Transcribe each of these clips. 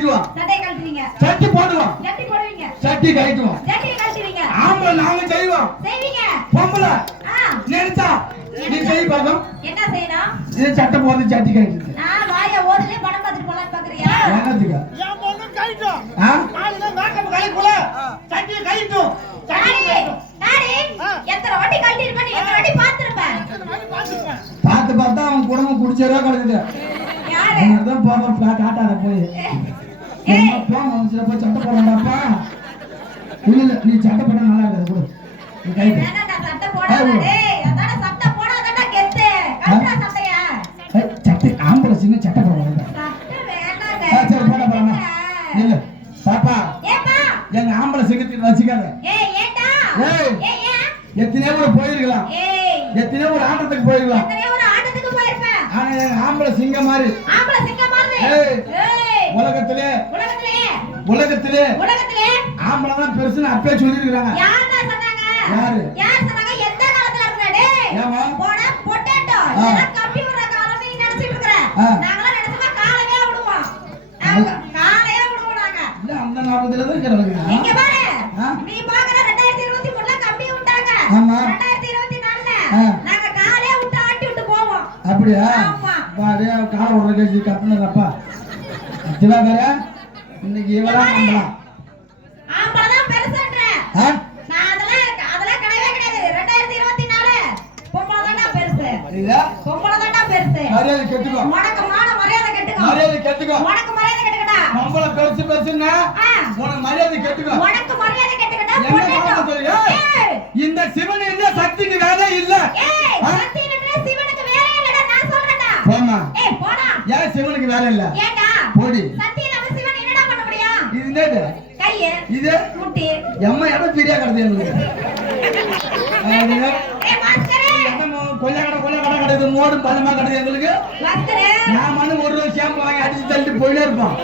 கழட்டுவோம். சட்டி போடுவோம். சட்டி கழட்டுவோம். ஆம்பளை நாங்க செய்வோம். பொம்பளை நினைச்சா நீ செய்ய பாக்கும். என்ன செய்யணும்? இது சட்டை போடுறது சட்டி கழட்டுது. வாய ஓதுல படம் பார்த்துட்டு போலாம் பாக்குறியா? என்னதுக்கு? ஏன் பொண்ணு கழட்டும். காலையில மேக்கப் கழட்டுல சட்டி கழட்டும். டாடி எத்தனை வாட்டி கழட்டி இருப்ப நீ எத்தனை வாட்டி பாத்துறப்ப? பாத்து பார்த்தா அவன் குடும்பம் குடிச்சேரா கிடக்குது. யாரு? அதான் போக ஃபிளாட் ஆட்டாத போய். அப்பா மனுஷன போய் சட்டை போடண்டாப்பா. இல்ல நீ சட்டை போட நல்லா இருக்குது குடு. நீ கை போடு. வேணாடா சட்டை போடாத டேய். அதான சட்டை போடாதடா கெத்து. கழட்டா சட்டையா? சட்டை ஆம்பளை சின்ன சட்டை போடுறாங்க. சட்டை வேணாங்க. சரி போட போறமா. இல்ல பாப்பா. ஏப்பா. எங்க ஆம்பளை சிங்கத்தை வச்சிக்காத. ஏண்டா? ஏன்? எத்தனையோ ஒரு போயிருக்கலாம். எத்தனையோ ஒரு ஆட்டத்துக்கு போயிருக்கலாம். எத்தனையோ ஒரு ஆட்டத்துக்கு போயிருப்ப. ஆனா எங்க ஆம்பளை சிங்கம் மாதிரி. ஆம்பளை சிங்கம் மாதிரி. உலகத்திலே ஆம்பளை தான் பெருசுன்னு அப்பே சொல்லிருக்காங்க. யாரா சொன்னாங்க? யார் சொன்னாங்க? எந்த காலத்துல இருந்தாடே? போடா பொட்டேட்டோ. இதெல்லாம் கம்ப்யூட்டர் காலம் நீ நினைச்சிட்டு இருக்கற. நாங்கலாம் நினைச்சமா காலையே விடுவோம். காலையே விடுவோம் நாங்க. இல்ல அந்த நாளத்துல தான் இருக்கறாங்க. இங்க பாரு. நீ பாக்குற 2023ல கம்பி விட்டாங்க. ஆமா. 2024ல நாங்க காலையே விட்டு ஆட்டி விட்டு போவோம். அப்படியே? ஆமா. பாரு கால ஓடுற கேசி கத்துனதப்பா. திவாகர இன்னைக்கு இவளா நம்பலாம். ஆம்பளதான் பெருசுன்ற. நான் அதெல்லாம் கிடையவே கிடையாது. 2024 பொம்பளதான்டா பெருசு. புரியுதா? பொம்பளதான்டா பெருசு. மரியாதை கெட்டுக்கோ. உனக்கு மரியாதை கெட்டுக்கோ. மரியாதை கெட்டுக்கோ. உனக்கு மரியாதை கெட்டுக்கடா. பொம்பளை பெருசுன்னா உனக்கு மரியாதை கெட்டுக்கோ. உனக்கு மரியாதை கெட்டுக்கடா. இந்த சிவன் இல்ல சக்திக்கு வேலை இல்ல. சக்தி இல்ல சிவனுக்கு வேலை இல்லடா நான் சொல்றேன்டா. போமா. போடா. ஏன் சிவனுக்கு வேலை இல்ல? ஏண்டா? போடி. சக்தி இல்லாம சிவன் என்னடா பண்ண முடியும்? இது என்னது? கையே. இது முட்டி. எம்மா எவ்வளவு பெரிய கடை உங்களுக்கு. மாஸ்டரே. கொல்ல கடை கடை மோடு பலமா கடை எங்களுக்கு. மாஸ்டரே. நான் மண்ணு ஒரு ரூபாய் ஷாம்பு வாங்கி அடிச்சு தள்ளிட்டு போயிட்டே இருப்போம்.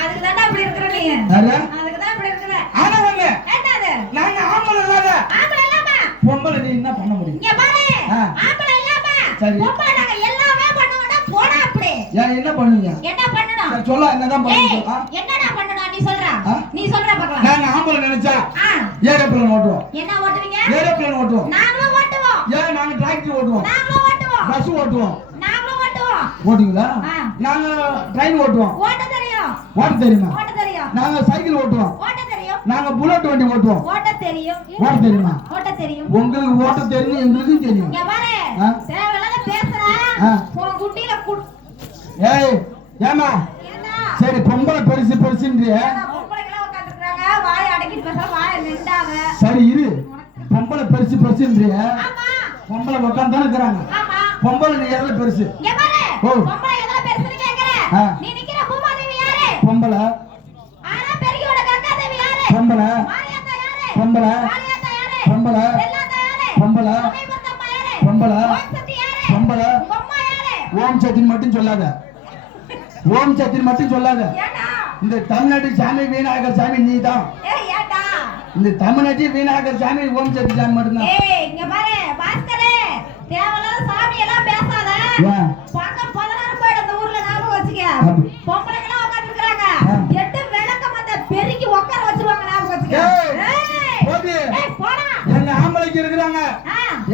அதுக்கு தான்டா அப்படி இருக்கற நீ. அதுக்கு தான் அப்படி இருக்கற. ஆனா வந்து என்னது? நாங்க ஆம்பளை இல்லாத. ஆம்பளை இல்லாம பொம்பளை நீ என்ன பண்ண முடியும்? இங்க பாரு. ஆம்பளை இல்லாம பொம்பளை நாங்க எல்லாமே பண்ணுவோம்டா. போடா அப்படி. ஏன் என்ன பண்ணுவீங்க? என்ன பண்ணனும்? சரி சொல்ல என்னதான் பண்ணுவீங்க? என்னடா பண்ணனும் நீ சொல்றா? நீ சொல்றா பார்க்கலாம். நாங்க ஆம்பளை நினைச்சா ஏரோப்ளேன் ஓட்டுவோம். என்ன ஓட்டுவீங்க? ஏரோப்ளேன் ஓட்டுவோம். நாங்களும் ஓட்டுவோம். ஏன் நாங்க டிராக்டர் ஓட்டுவோம். நாங்களும் ஓட்டுவோம். பஸ் ஓட்டுவோம். நாங்களும் ஓட்டுவோம். ஓட்டுவீங்களா? நாங்க ட்ரெயின் ஓட்டுவோம். ஓட்ட தெரியும். ஓட்ட தெரியுமா? ஓட்ட தெரியும். நாங்க சைக்கிள் ஓட்டுவோம். ஓட்ட தெரியும். நாங்க புல்லட் வண்டி ஓட்டுவோம். ஓட்ட தெரியும். ஓட்ட தெரியுமா? ஓட்ட தெரியும். உங்களுக்கு ஓட்ட தெரியும் எங்களுக்கும் தெரியும். இங்க பாரு. தேவலாத பேசுற. உன் குட்டில ஏய் ஏமா சரி பொம்பளை பெருசுன்றிய பொம்பளைகளா உட்கார்ந்திருக்காங்க. வாயை அடக்கிட்டு பேசுற. வாயை நிண்டாங்க. சரி இரு. பொம்பளை பெருசுன்றிய. ஆமா. பொம்பளை உட்கார்ந்து தான இருக்கறாங்க. ஆமா. பொம்பளை நீ எவ்வளவு பெருசு? இங்க பாரு. பொம்பளை எவ்வளவு பெருசுன்னு கேக்குற? நீ நிக்கிற பூமாதேவி யாரு? பொம்பளை. ஆனா பெரியோட கங்காதேவி யாரு? பொம்பளை. மாரியாத்தா யாரு? பொம்பளை. மாரியாத்தா யாரு? பொம்பளை. செல்லாத்தா யாரு? பொம்பளை. சமயபுரத்தம்மா யாரு? பொம்பளை. ஓம் சக்தி யாரு? பொம்பளை. உங்க அம்மா யாரு? ஓம் சக்தின்னு மட்டும் சொல்லாத. ஓம் சக்தின்னு மட்டும் சொல்லாத. ஏண்டா? இந்த தமிழ்நாட்டு சாமி வீணாகர் சாமி நீதான். ஏண்டா? இந்த தமிழ்நாட்டு வீணாகர் சாமி ஓம் சக்தி சாமி மட்டும்தான். இங்க பாரு பாஸ்கரே. தேவலாத சாமி எல்லாம் பேசாத. பக்கம் 16 போய்டு அந்த ஊர்ல ஞாபகம் வச்சுக்க. பொம்பளைகளா உட்கார்ந்திருக்காங்க. 8 விளக்க மத்த பெருக்கி உட்கார வச்சிருவாங்க ஞாபகம் வச்சுக்க. போடி. போடா. எங்க ஆம்பளைக்கு இருக்குறாங்க.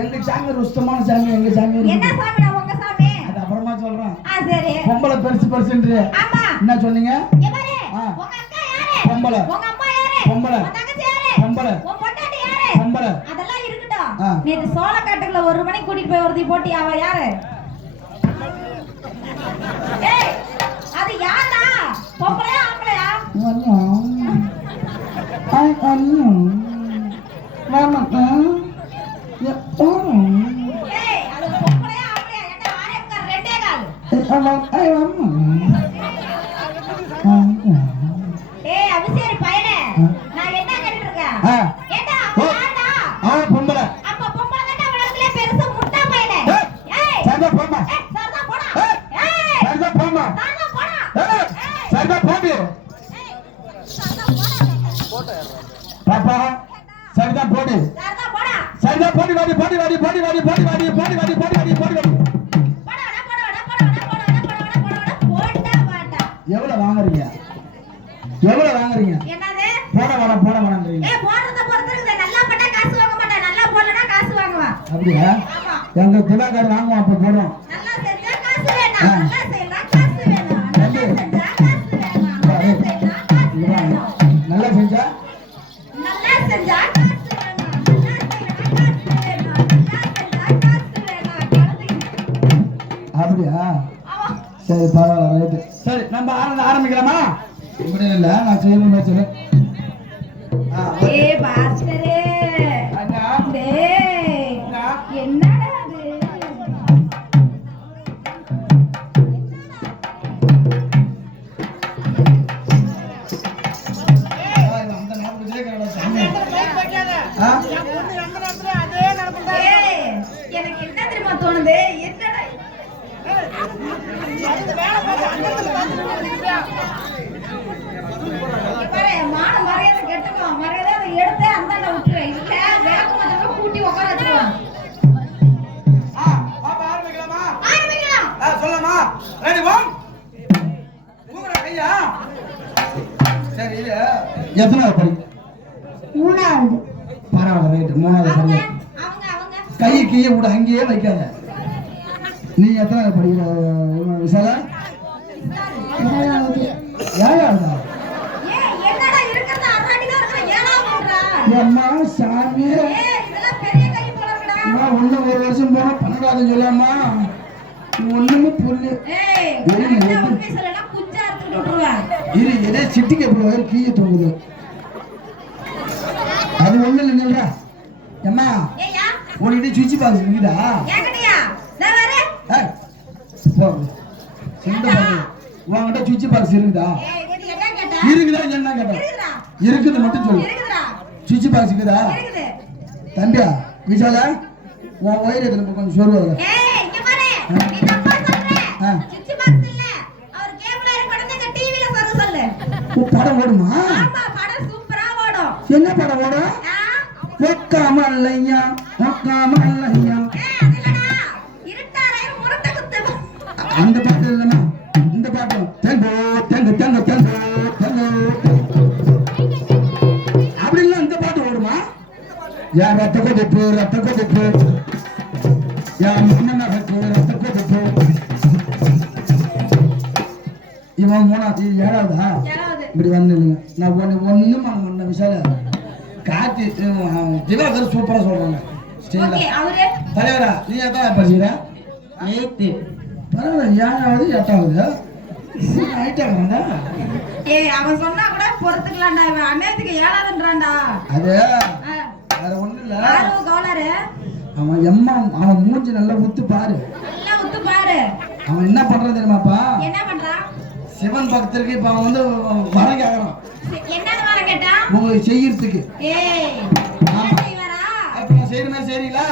எங்க சாமி ருஷ்டமான சாமி எங்க சாமி. என்ன சாமிடா உங்க சாமி? அது அப்புறமா சொல்றேன். சரி. பொம்பளை பெருசுன்றீங்க. ஆமா. என்ன சொன்னீங்க? இங்க பாரு. உங்க அக்கா யாரு? பொம்பளை. உங்க அம்மா யாரு? பொம்பளை. உங்க தங்கச்சி யாரு? பொம்பளை. உங்க பொண்டாட்டி யாரு? பொம்பளை. அதெல்லாம் இருக்கட்டும். நேத்து சோளக்காட்டுக்குள்ள 1 மணிக்கு கூட்டிட்டு போய் ஒருத்தி போட்டி அவ யாரு? அது யாரா? பொம்பளையா ஆம்பளையா? மாமா அது பொம்பளையா ஆம்பளையா? என்ன ஆரேக்கர் ரெண்டே கால். அபிஷேரி பையனே. நான் என்ன கேட்டுட்டு இருக்கேன்? ஏண்டா யாரா? பொம்பளை. அப்ப பொம்பளை தான்டா உலகத்திலே பெருசு முட்டா பையனே. சரிதா போமா. சரிதா போடா. சரிதா போமா. சரிதா போடா. சரிதா போடி. பாப்பா சரிதா போடி. சரிதா போடா. சரிதா போடி வாடி போடி வாடி போடி வாடி போடி வாடி போடி வாடி போடி வாடி போடி வாடி. போடா போடா போடா போடா போடா போடா போடா. எங்க திவாகர் வாங்குவோம் அப்ப போடும். நல்லா செஞ்சா காசு வேணும். நல்லா செய்யலாம் காசு வேணும். நல்லா செஞ்சா காசு வேணும். நல்லா செய்யலாம் காசு வேணும். நல்லா செஞ்சா நல்லா செஞ்சா காசு வேணும். நல்லா செய்யலாம் காசு வேணும். நல்லா செஞ்சா காசு வேணும். அப்படியா? ஆமா. சரி பரவாயில்ல ரைட்டு. சரி நம்ம ஆரம்பிக்கலாமா? இப்படி இல்லை நான் செய்யணும் வச்சுருக்கேன். ஏ பாஸ்கரே டேய் என்னடா அது எனக்கு என்ன தெரியுமா தோணுது என்னடா மான மரியாதை கெட்டுக்கோ மரியாதை அதை எடுத்து அந்த விட்டுரு இல்ல வேக மட்டும் கூட்டி உட்கார வச்சிருவான் ஆரம்பிக்கலாம் சொல்லமா ரெடி ஒன் ஊங்கற கையா சரி இது எத்தனாவது படிக்க மூணாவது பரவாயில்ல ரைட் மூணாவது அவங்க படிக்க அவங்க அவங்க கை கீழே விட அங்கேயே வைக்காத நீ எத்தனாவது படிக்கிற விசாலா ஏழாவதா என்னடா இருக்கிறத அறாடிதான் இருக்கிற ஏழாவதுன்றா அம்மா சாமி இதெல்லாம் பெரிய கை போல இருக்குடா நான் ஒண்ணு ஒரு வருஷம் போனா 12வது சொல்லாமா ஒண்ணுமே புரியல ஏய் கரெக்ட்டா உண்மை சொல்லனா குஞ்சா அறுத்து விட்டுருவேன் இரு எதே சிட்டிக்கு போற கீழே தொங்குது அது ஒண்ணு இல்லைங்களா அம்மா ஏய்யா உன்கிட்ட சுவிட்ச் பாக்ஸ் இருக்குடா ஏங்கடியா நான் வரேன் போ சின்ன பாரு உன்கிட்ட சுவிட்ச் பாக்ஸ் இருக்குதா ஏய் இது என்ன கேட்ட இருக்குதா என்ன கேட்ட இருக்குடா இருக்குது மட்டும் சொல்லு இருக்குடா சுவிட்ச் பாக்ஸ் இருக்குதா இருக்குது தம்பியா விசாலா உன் வயிறு எதுல கொஞ்சம் சொல்லுவாங்க ஏய் இங்க பாரு நீ தப்பா சொல்ற சுவிட்ச் பாக்ஸ் இல்ல அவர் கேபிள் ஆரி படத்தை டிவில சொல்ற சொல்லு படம் ஓடுமா ஆமா படம் சூப்பரா ஓடும் என்ன படம் ஓடும் ஒக்காமல்லையா ஒக்காமல்லையா அதுலடா இருட்டாரே முரட்ட குத்து அந்த பாட்டு இல்லைன்னா இந்த பாட்டு தெங்கோ தெங்கு தெங்கு தெங்கு தெங்கு அப்படி இல்லை இந்த பாட்டு ஓடுமா யா ரத்த கொதிப்பு யா மன்னன ரத்த கொதிப்பு இவன் மூணாவது ஏழாவதா ஏழாவது இப்படி வந்துடுங்க நான் ஒன்றும் பண்ண விஷயம் காத்தி திவாகர் சூப்பராக சொல்கிறாங்க ஓகே அவரே தலைவரா நீ எத்தனை படிக்கிற 8th பரவாயில்ல ஏழாவது எட்டாவது ஆயிட்டாங்கடா ஏய் அவன் சொன்னா கூட பொறுத்துக்கலாம்டா இவன் அண்ணேத்துக்கு ஏழாதுன்றான்டா அது வேற ஒண்ணும் இல்ல ஆர்வ கோளாறு அவன் எம்மா அவன் மூஞ்சி நல்லா உத்து பாரு நல்லா உத்து பாரு அவன் என்ன பண்றான் தெரியுமாப்பா என்ன பண்றான் சிவன் பக்தருக்கு இப்ப அவன் வந்து வரம் கேட்கறான் என்னன்னு வர கேட்டா உங்களுக்கு செய்யறதுக்கு ஏய் ஆமா. என்ன செய்வாரா அப்ப நான் செய்யணுமே சரிங்களா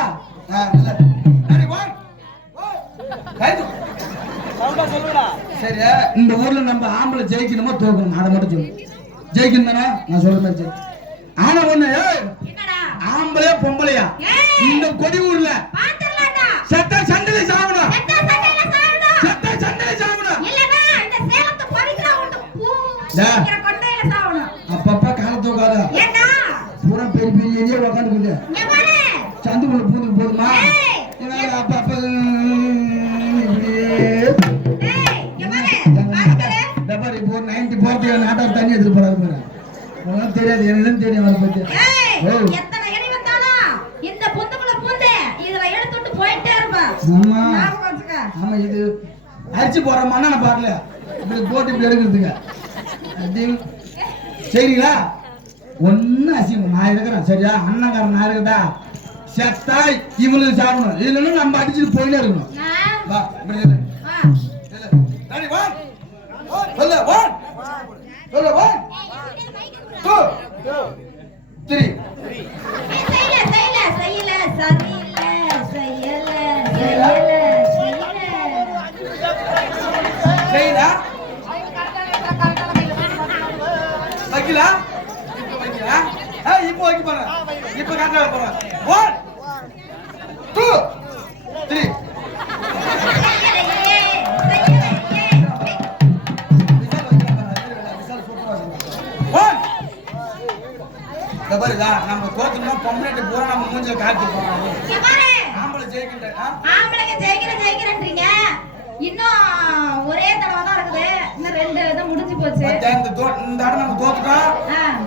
சரி இந்த ஊர்ல நம்ம ஆம்பளை ஜெயிக்கணுமா தோக்கணும் அதை மட்டும் சொல்லு ஜெயிக்கணும் தானே நான் சொல்ற மாதிரி ஜெயி ஆனா ஒண்ணு என்னடா ஆம்பளையா பொம்பளையா இந்த கொடி ஊர்ல பாத்துறலாம்டா சட்ட சண்டையில சாவணும் எந்த சண்டையில சாவணும் சட்ட சண்டையில சாவணும் இல்லனா இந்த சேலத்தை பறிக்கிறா உண்டு டா. பூ கொண்டையில சாவணும் அப்பப்ப கால தூக்காத ஏண்டா பூரா பெரிய பெரிய ஏரியா உட்காந்துக்கிட்டு இங்க பாரு சந்துக்குள்ள பூந்து போதுமா ஏய் அப்பப்ப ஏய் இங்க பாரு பாஸ்கரே டபரி இப்போ 90 போர்த்தி நாட்டார் தண்ணி எடுத்து போறாரு பாரு உனக்கு தெரியாது என்னன்னு தெரியும் அதை பத்தி ஏய் எத்தனை எலி வந்தாலும் இந்த பொந்துக்குள்ள பூந்து இதுல எடுத்துட்டு போயிட்டே இருப்பா ஆமா ஞாபகம் வச்சுக்க ஆமா இது அரிச்சு போற மண்ணை பாக்கல இப்படி போட்டு இப்படி எடுக்கிறதுங்க சரிங்களா ஒன்னும் அசிங்கம் நான் இருக்கிறேன் சரியா அண்ணங்காரன் நான் இருக்கட்டா செத்தா இவனுக்கு சாப்பிடணும் இல்லைன்னா நம்ம அடிச்சுட்டு போயிட்டே இருக்கணும் வா இப்படி சொல்லு ரெடி ஒன் சொல்லு ஒன் சொல்லு ஒன் 2 3 செய்யல சரியில்ல செய்யல செய்யலா வைக்கலா இப்போ வைக்க போறேன் இப்போ காட்ட போறேன் 1 2 3 நம்ம தோத்துனா பொம்பளைட்டு பூரா நம்ம மூஞ்சில காட்டி போறோம் ஆம்பளை ஜெயிக்கின்றேன் ஆம்பளைங்க ஜெயிக்கிறேன்றீங்க. இன்னும் ஒரே தடவை தான் இருக்குது. இன்னும் 2 தான் முடிஞ்சு போச்சு. இந்த ஆடு நம்ம தோத்துட்டோம்.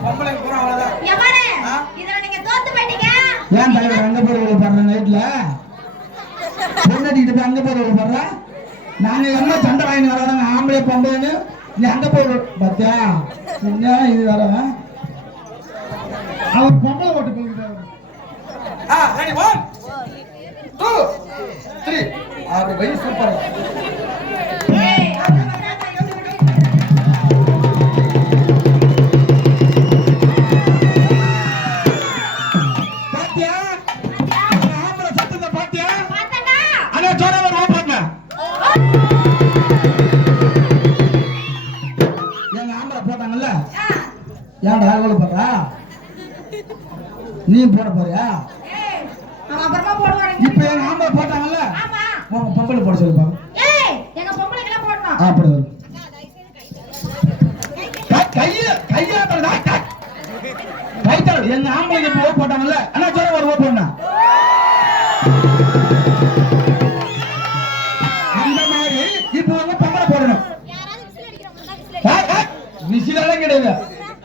பொம்பளைங்க பூரா அவ்வளவுதான். எவரே இதுல நீங்க தோத்து போயிட்டீங்க. ஏன் தலைவர் அங்க போறவங்க பாருங்க நைட்ல பொண்ணடிக்கிட்டு அங்க போறவங்க பாருங்க. நாங்க என்ன சண்டை வாங்கி வராங்க ஆம்பளை பொம்பளைன்னு நீ அங்க போற பாத்தியா என்ன இது வர அவர் பொம்பளை ஓட்டு போகிறாரு. ரெடி 1 2 3 ஆறு வை சூப்பர். ஏய் பாத்தியா ஆம்பளை சத்தத்தை பாத்தியா பாத்தடா. அண்ணா சோரவர் ஓடுறாங்க. எங்க ஆம்பளை போட்டாங்கல்ல ஏன்டா ஆளுகளை போடுறா நீ போட போறியா? ஏய் அவன் அப்புறமா போடுவாங்க. இப்ப எங்க ஆம்பளை போட்டாங்கல்ல ஆமா. உங்க பொம்பளை போட சொல்லுப்பா. ஏய் எங்க பொம்பளைங்க எல்லாம் போடணும். போட சொல்லு. கையா போடுடா கைத்தாள் எங்க ஆம்பளைங்க இப்போ போட்டாங்கல்ல அண்ணா சொல்ல ஒரு ஓட்டு பண்ணா அந்த மாதிரி இப்போ வந்து பொம்பளை போடணும். விசிலெல்லாம் கிடையாது.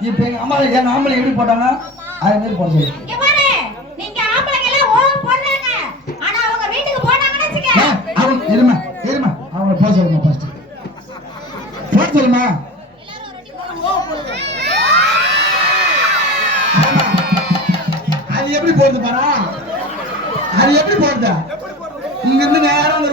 இப்ப எங்க ஆம்பளை எப்படி போட்டாங்க அது மாதிரி போட சொல்லு. இங்க பாரு நீங்க ஆம்பளைங்க எல்லாம் போடுறாங்க. ஆனா அவங்க வீட்டுக்கு போனாங்கன்னு வெச்சுக்க. அவங்க இருமா அவங்கள போட சொல்லுமா ஃபர்ஸ்ட் போட சொல்லுமா. அது எப்படி போடுது பாரா அது எப்படி போடுது இங்க இருந்து நேரம்